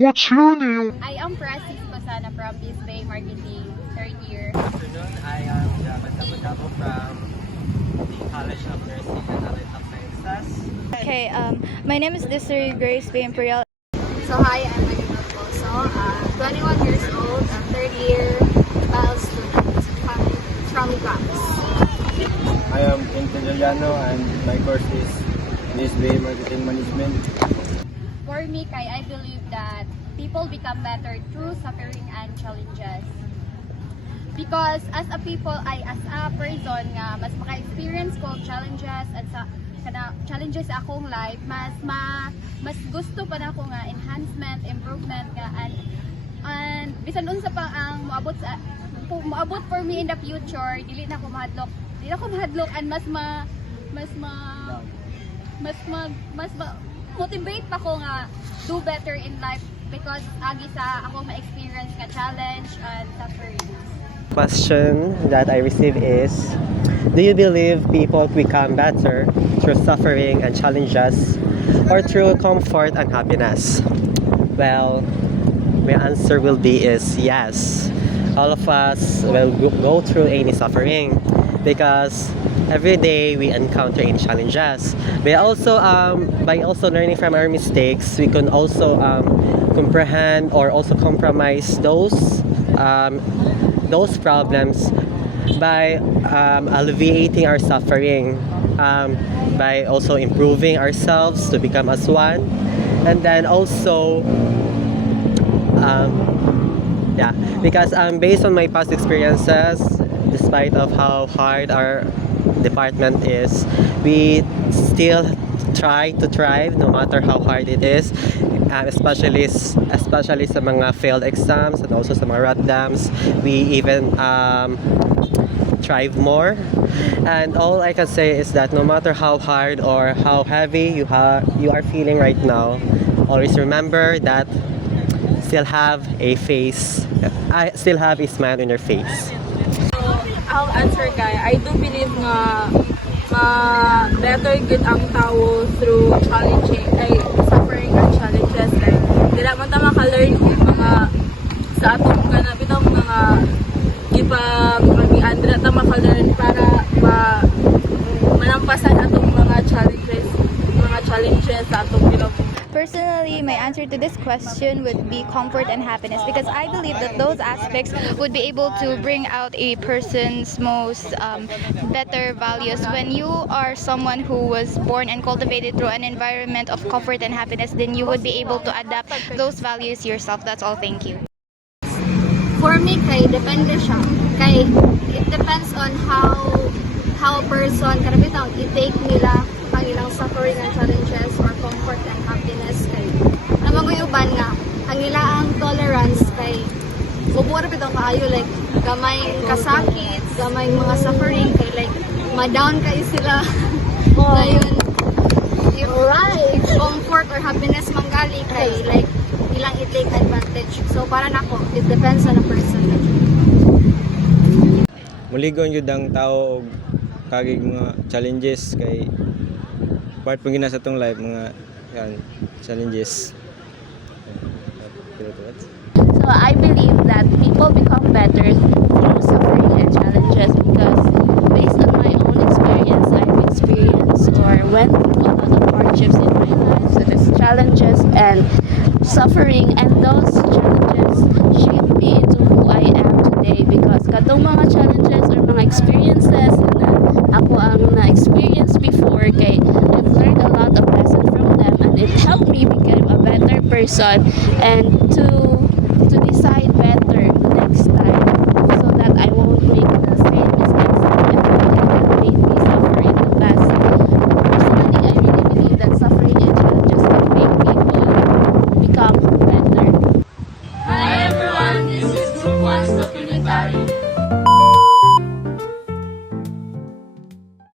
I am Francis Cosana from East Bay Marketing, third year. Good afternoon. I am Javan Dabodabo from the College of Nursing and Allied Health Sciences. Okay, my name is Desiree Grace Bay Imperial. So hi, I'm Magina Alfonso, 21 years old, a third year bio student from class. I am Quinton Juliano and my course is Bay Marketing Management. For me, Kai, I believe that people become better through suffering and challenges. Because as a people, as a person nga, mas maka-experience ko challenges at challenges sa akong life, mas gusto pa na ako nga enhancement, improvement nga, and bisan unsa pa ang moabot for me in the future, dili na ko mahadlok and mas motivate pa ko nga do better in life because agi sa akong ma-experience nga challenge and suffering. Question that I receive is, do you believe people become better through suffering and challenges or through comfort and happiness? Well, my answer will be is yes. All of us will go through any suffering because every day we encounter any challenges. By also learning from our mistakes, we can also comprehend or also compromise those problems by alleviating our suffering, by also improving ourselves to become as one, and then also because based on my past experiences, despite of how hard our department is, we still try to thrive no matter how hard it is, especially sa mga failed exams and also sa mga RATDAMs. We even thrive more, and all I can say is that no matter how hard or how heavy you are feeling right now, always remember that I still have a smile on your face. I'll answer kay I do believe nga better good ang tao through suffering and challenges kay dila man ta maka-learn mga sa atong kanabitang mga gipagian dila ta maka-learn para malampasan atong mga challenges sa atong ginabuhat. Personally, my answer to this question would be comfort and happiness because I believe that those aspects would be able to bring out a person's most better values. When you are someone who was born and cultivated through an environment of comfort and happiness, then you would be able to adapt those values yourself. That's all. Thank you. For me, kay depende siya. Kay it depends on how person kanabitang i-take nila ang ilang suffering and challenges or comfort and happiness kay namang uban nga ang ilang tolerance kay bubura bitaw kaayo like gamay kasakit, gamay mga suffering kay like ma-down kay sila. Dayon right comfort or happiness manggali kay like ilang i-take advantage. So para nako it depends on the person. Muligon yun ang tao og kagig mga challenges kay part pag sa tong life mga challenges. So I believe that people become better through suffering and challenges because based on my own experience, I've experienced or went through a lot of hardships in my life, so there's challenges and suffering, and those challenges shaped me into who I am today because katong mga challenges or mga experiences na ako ang na-experience before kay I've learned a lot of lessons from them and it helped me become a better person and to